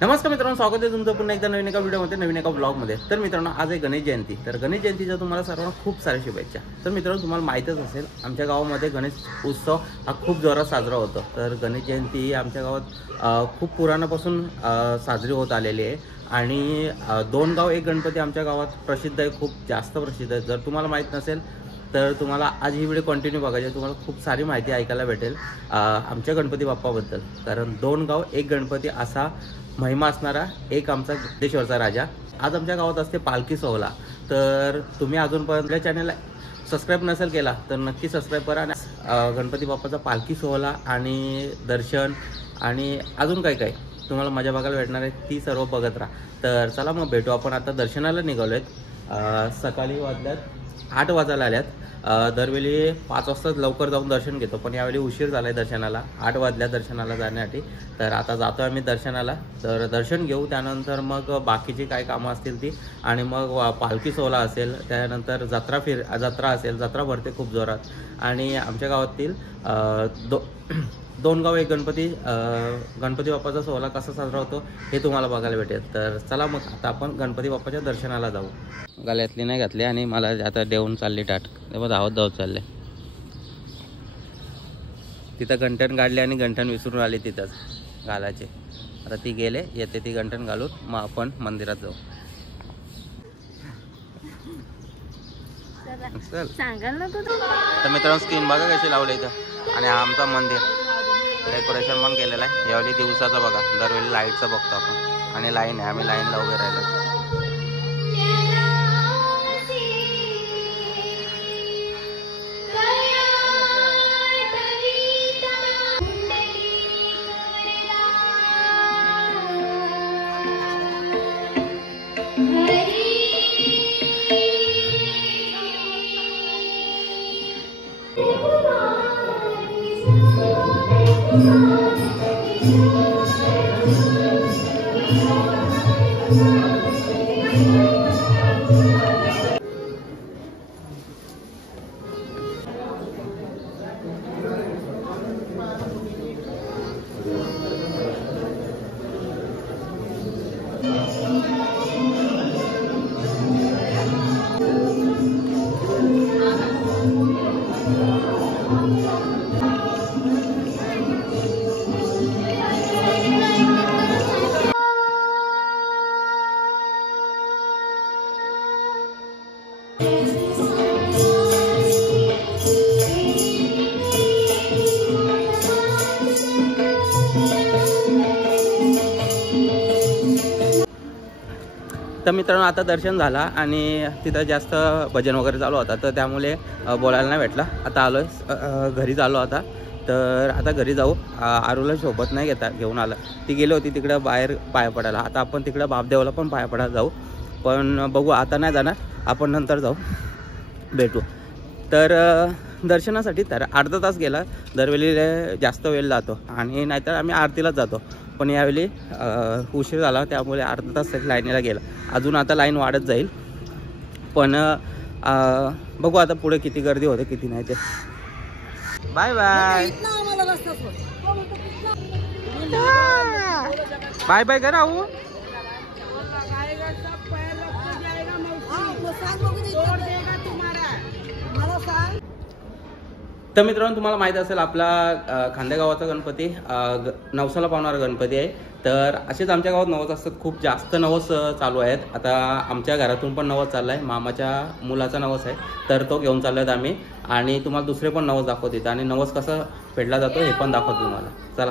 नमस्कार मित्रांनो, स्वागत आहे तुमचं पुन्हा एकदा नवीन एका व्हिडिओमध्ये, नवीन एका ब्लॉगमध्ये। तर मित्रांनो, आज आहे गणेश जयंती। तर गणेश जयंतीच्या तुम्हाला सर्वांना खूप साऱ्या शुभेच्छा। तर मित्रांनो, तुम्हाला माहीतच असेल आमच्या गावामध्ये गणेश उत्सव हा खूप जोरात साजरा होतो। तर गणेश जयंती ही आमच्या गावात खूप पुराणापासून साजरी होत आलेली आहे आणि 2 गाव 1 गणपती आमच्या गावात प्रसिद्ध आहे, खूप जास्त प्रसिद्ध आहे। जर तुम्हाला माहीत नसेल तर तुम्हाला आज ही व्हिडिओ कंटिन्यू बघायची, तुम्हाला खूप सारी माहिती ऐकायला भेटेल आमच्या गणपती बाप्पाबद्दल। कारण 2 गाव 1 गणपती असा महिमा असणारा एक आमचा सिद्धेश्वरचा राजा। आज आमच्या गावात असते पालखी सोहळा। तर तुम्ही अजूनपर्यंत आपल्या चॅनलला सबस्क्राईब नसेल केला तर नक्की सबस्क्राईब करा आणि गणपती बाप्पाचा पालखी सोहळा आणि दर्शन आणि अजून काय काय तुम्हाला मजा बघायला भेटणार आहे ती सर्व बघत राहा। तर चला मग भेटू आपण। आता दर्शनाला निघालोय। सकाळी वाजल्यात 8 वाजायला आल्यात। दरवेळी 5 वाजता लवकर जाऊन दर्शन घेतो, पण यावेळी उशीर झाला आहे दर्शनाला। 8 वाजल्या दर्शनाला जाण्यासाठी। तर आता जातो आम्ही दर्शनाला। तर दर्शन घेऊ, त्यानंतर मग बाकीची काय कामं असतील ती आणि मग पालखी सोहळा असेल, त्यानंतर जत्रा असेल। जत्रा भरते खूप जोरात आणि आमच्या गावातील 2 गाव 1 गणपती बाप्पाचा सोहळा कसा साजरा होतो हे तुम्हाला बघायला भेटेल। तर चला मग आता आपण गणपती बाप्पाच्या दर्शनाला जाऊ। गळ्यातली नाही घातली आणि मला आता देऊन चालली टाट, तेव्हा धावत चालले। तिथं गंठण काढले आणि गंठण विसरून आले तिथंच घालायचे। आता ती गेले, येते ती गंठण घालून मग आपण मंदिरात जाऊ। तर मित्रांनो, स्क्रीन बघा कशी लावली इथं आणि हा आमचा मंदिर डेकोरेशन पण केलेलं आहे। यावेळी दिवसाचा बघा, दरवेळी लाईटचा बघतो आपण आणि लाईन आहे, आम्ही लाईनला उभे राहिलो। तर मित्रांनो, आता दर्शन झाला आणि तिथं जास्त भजन वगैरे चालू होता, तर त्यामुळे बोलायला नाही भेटला। आता आलोय घरी चाललो आता। तर आता घरी जाऊ। आरूला सोबत नाही घेऊन आलं, ती गेली होती तिकडं बाहेर पाया पडायला। आता आपण तिकडं बापदेवाला पण पाया पडायला जाऊ, पण बघू आता नाही जाणार, आपण नंतर जाऊ, भेटू। तर दर्शनासाठी तर अर्धा तास गेला, दरवेळी जास्त वेळ जातो आणि नाहीतर आम्ही आरतीलाच जातो, पण यावेळी उशीर झाला त्यामुळे अर्धा तास लाईनीला गेला। अजून आता लाईन वाढत जाईल, पण बघू आता पुढे किती गर्दी होते किती नाही ते। बाय बाय बाय बाय करा। तर मित्रांनो, तुम्हाला माहीत असेल आपला खांदेगावाचा गणपती नवसाला पावणारा गणपती आहे। तर असेच आमच्या गावात नवस असतात, खूप जास्त नवस चालू आहेत। आता आमच्या घरातून पण नवस चालला आहे, मामाच्या मुलाचा नवस आहे, तर तो घेऊन चाललो आहेत आम्ही आणि तुम्हाला दुसरे पण नवस दाखवते आणि नवस कसा फेडला जातो हे पण दाखवतो तुम्हाला। चला।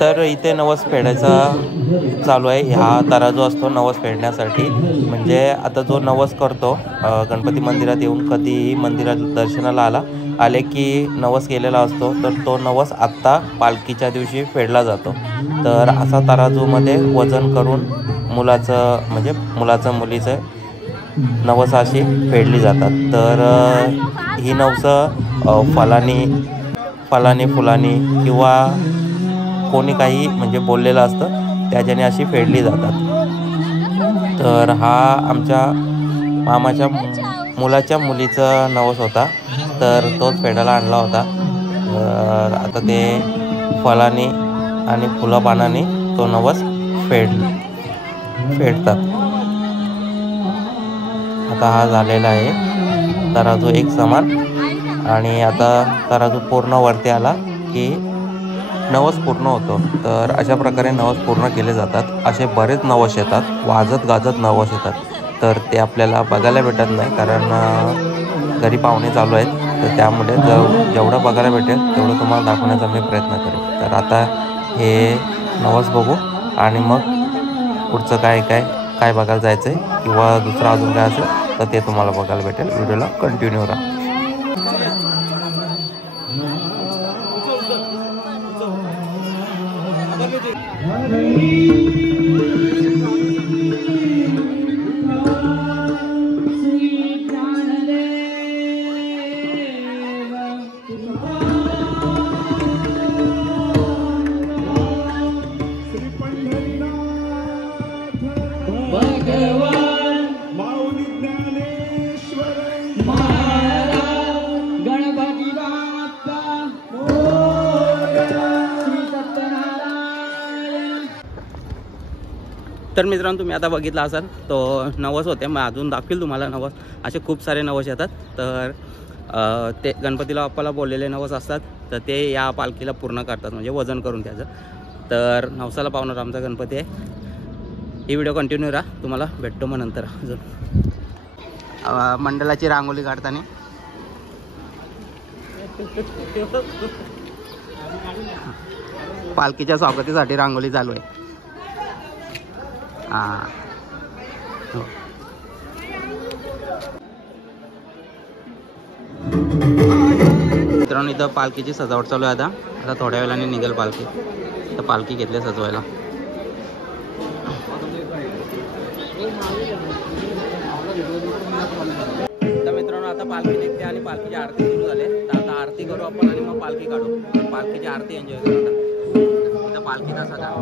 तर इथे नवस फेडायचा चालू आहे। हा तारा जो असतो नवस फेडण्यासाठी, म्हणजे आता जो नवस करतो गणपती मंदिरात येऊन कधीही मंदिरात दर्शनाला आला आले की नवस केलेला असतो, तर तो नवस आत्ता पालखीच्या दिवशी फेडला जातो. तर असा तराजूमध्ये वजन करून मुलाचं मुलीचं नवस अशी फेडली जातात. तर ही नवसं फलानी फुलानी किंवा कोणी काही बोललेलं असतं त्याच्याने अशी फेडली जातात. तर हा आमच्या मामाच्या मुलाच्या मुलीचा नवस होता, तर तोच फेडायला आणला होता. तर आता ते फलानी आणि फुलापानाने तो नवस फेडतात. आता हा झालेला आहे तराजू एक समान, आणि आता तराजू पूर्ण वरती आला की नवस पूर्ण होतो. तर अशा प्रकारे नवस पूर्ण केले जातात. असे बरेच नवस येतात, वाजत गाजत नवस येतात. तर ते आपल्याला बघायला भेटत नाही, कारण घरी पाहुणे चालू आहेत. तर त्यामुळे जेवढं बघायला भेटेल तेवढं तुम्हाला दाखवण्याचा मी प्रयत्न करेन. तर आता हे नवस बघू आणि मग पुढचं काय बघायला जायचं आहे किंवा दुसरं अजून काय असेल तर ते तुम्हाला बघायला भेटेल. व्हिडिओला कंटिन्यू राहा. तर मित्रांनो, तुम्ही आता बघितला असाल तो नवस होते. मग अजून दाखवेल तुम्हाला नवस. असे खूप सारे नवस येतात. तर ते गणपतीला बाप्पाला बोललेले नवस असतात, तर ते या पालखीला पूर्ण करतात, वजन करून त्याचं. तर नवसाला पावणारा आमचा गणपती आहे. ही व्हिडिओ कंटिन्यू राहा, तुम्हाला भेटतो मग नंतर. अजून मंडळाची रांगोळी काढताना पालखीच्या स्वागतीसाठी रांगोळी चालू आहे. मित्रांनो, इथं पालखीची सजावट चालू आहे. आता थोड्या वेळाने निघेल पालखी. तर पालखी घेतली सजवायला. तर मित्रांनो, आता पालखी निघते आणि पालखीची आरती सुरू झाली. तर आता आरती करू आपण आणि मग पालखी काढू. पालखीची आरती एन्जॉय करू. आता इथं पालखीचा सजा.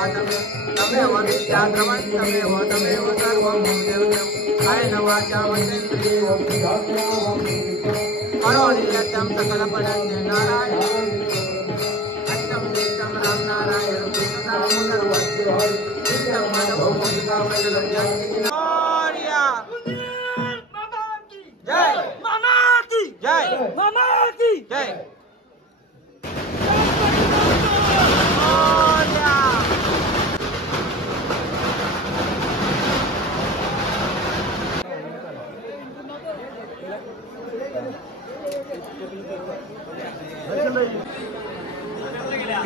तमेव विद्याद्रवन्तमेव तमेव सर्वं देवदेव कायेन वाचा मनसेन्द्रियैः करोमि यत्तं सकलपदस्य नारायण अष्टं देशं राम नारायण कृष्णं जय मामा की जय मामा की जय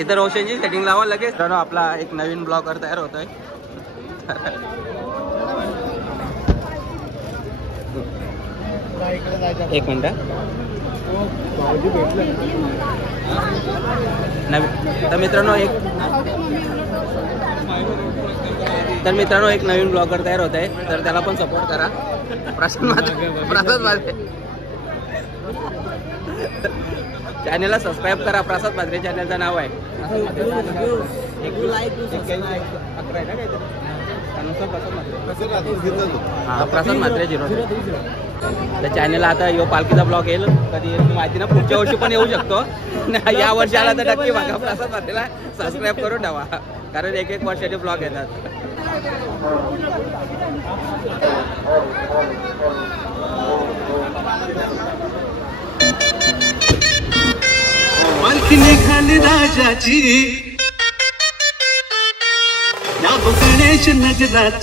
इधर रोशनची सेटिंग लावा लगेच. तर आपला एक नवीन ब्लॉगर तयार होतोय. एक मिनिट. तर मित्रांनो एक नवीन ब्लॉगर तयार होत आहे. तर त्याला पण सपोर्ट करा. प्रसाद म्हात्रे चॅनलला सबस्क्राईब करा. प्रसाद म्हात्रे चॅनलचं नाव आहे. प्रसाद म्हात्रे 0 त्या चॅनलला आता यो पालखीचा ब्लॉग येईल. कधी माहिती ना, पुढच्या वर्षी पण येऊ शकतो. या वर्षी आला तर नक्की बघा. प्रसाद म्हात्रेला सबस्क्राईब करून ठेवा, कारण एक वर्षाचे ब्लॉग येतात. पालखी निघाली राजाची या गणेश नजरात.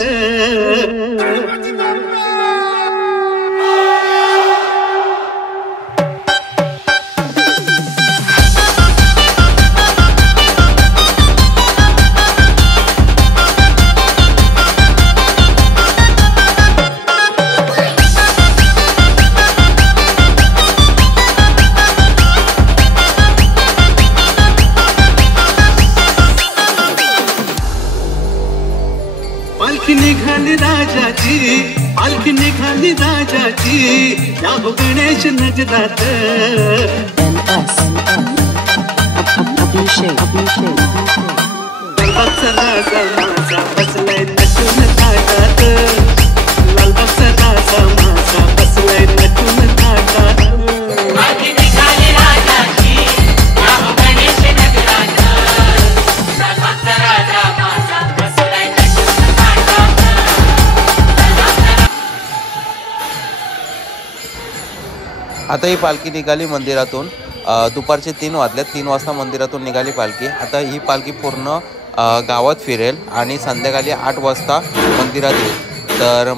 पालखी निघाली राजाची, पालखी निघाली राजाची या गणेश नजरात. लालबागचा राजा माझा बसलाय नटून ताटात. लालबागचा राजा माझा बसलाय नटून ताटात. आता ही पालखी निघाली मंदिरातून. दुपारचे 3 वाजले. 3 वाजता मंदिरातून निघाली पालखी. आता ही पालखी पूर्ण गावात फिरेल आणि संध्याकाळी 8 वाजता मंदिरात येईल. तर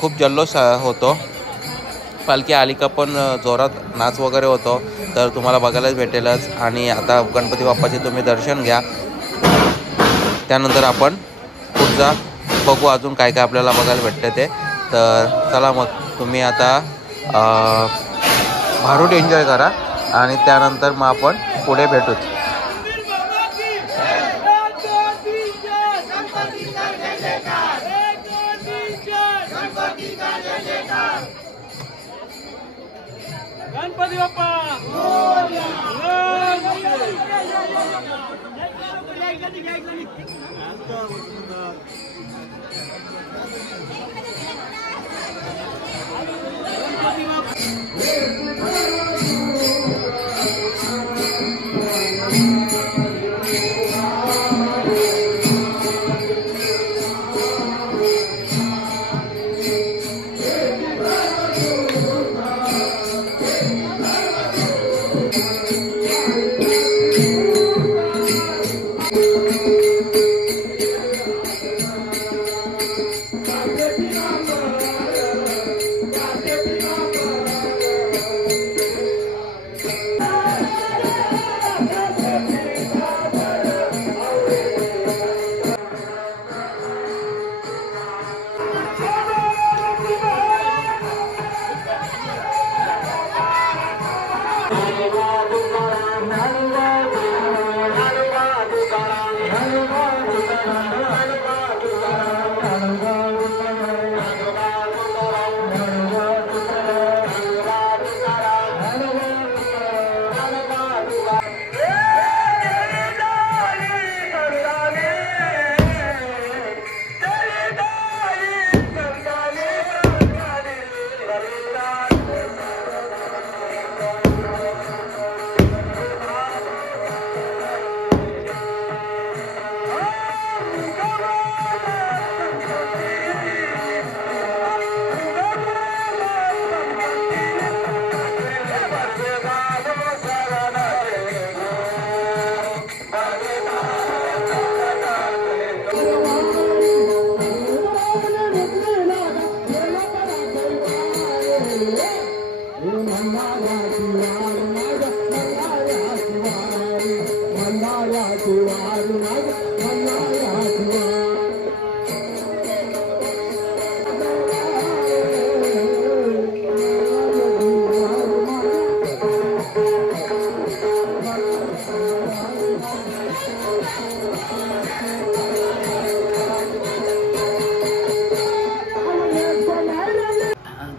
खूप जल्लोष होतो. पालखी आली का पण जोरात नाच वगैरे होतो. तर तुम्हाला बघायलाच भेटेलच. आणि आता गणपती बाप्पाचे तुम्ही दर्शन घ्या. त्यानंतर आपण पुढचा बघू अजून काय काय आपल्याला बघायला भेटते ते. तर चला मग तुम्ही आता भारूड एन्जॉय करा आणि त्यानंतर मग आपण पुढे भेटूच. गणपती बाप्पा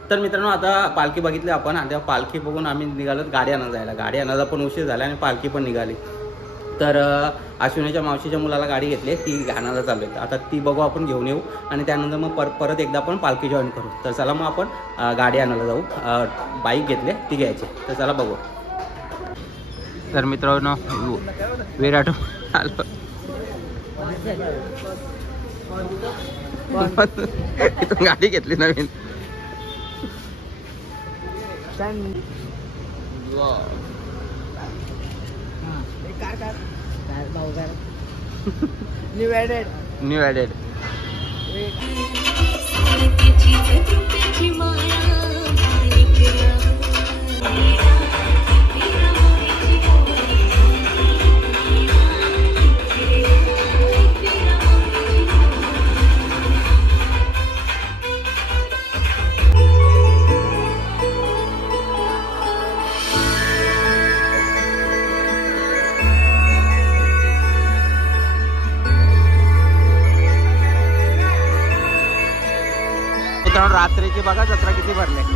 तर मित्रांनो आता पालखी बघितली आपण. आता पालखी बघून आम्ही निघालो गाडी आणायला जायला. गाडी आणायला पण उशीर झाला आणि पालखी पण निघाली. तर अश्विनीच्या मावशीच्या मुलाला गाडी घेतली, ती आणायला चालू आहे. आता ती बघू आपण घेऊन येऊ आणि त्यानंतर मग परत एकदा आपण पालखी जॉईन करू. तर चला मग आपण गाडी आणायला जाऊ. बाईक घेतली ती घ्यायची. तर चला बघू. तर मित्रांनो विराट आलो. इथून गाडी घेतली नवीन. New added. मित्रांनो रात्रीची बघा जत्रा किती भरले.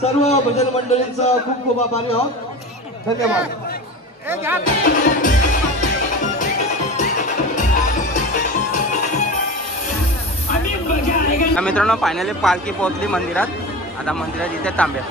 सर्व भजन मंडळींचा खूप खूप आभारी आहोत. धन्यवाद. मित्रांनो फायनली पालखी पोहोचली मंदिरात. आता मंदिरात इथे तांब्या.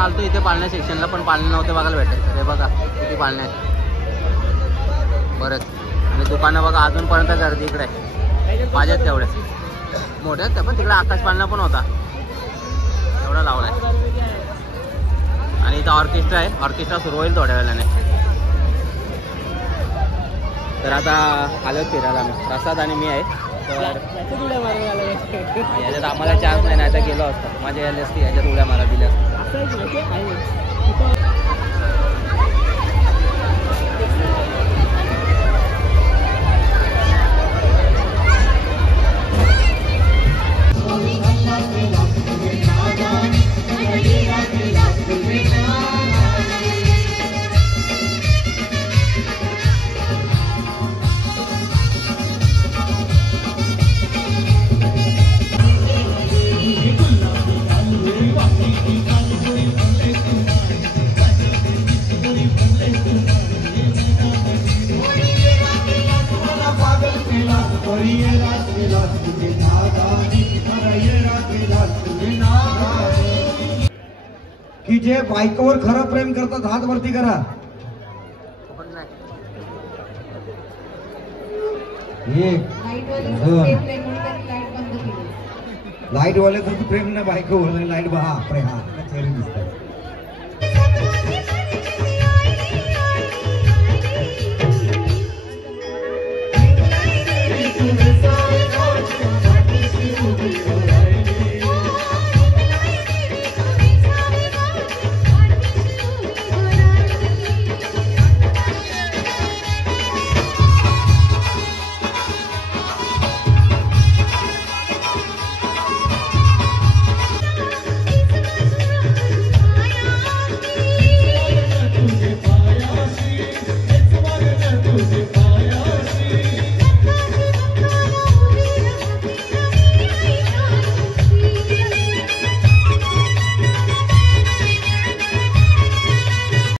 आलतो इथे पाळण्या सेक्शनला, पण पाळणे नव्हते बघायला भेटत. हे बघा किती पाळणे आहेत बरेच. आणि दुकानं बघा अजूनपर्यंत गर्दी इकडे पाहिजेत तेवढे मोठे आहेत. पण तिकडे आकाश पाळणा पण होता एवढा लावलाय. आणि इथं ऑर्केस्ट्रा आहे, ऑर्केस्ट्रा सुरू होईल थोड्या वेळाने. तर आता आलो फिरायला आम्ही, प्रसाद आणि मी आहे. तर याच्यात आम्हाला चान्स नाही, आता गेलो असतो. माझ्या यायला असती याच्यात उड्या मारा दिल्या असत्या. की जे बायकोवर खरं प्रेम करतात हात वरती करा. एक लाईट वाले प्रेम ना बायकोवर लाईट बहा प्रेम हा चेहरे दिसतात.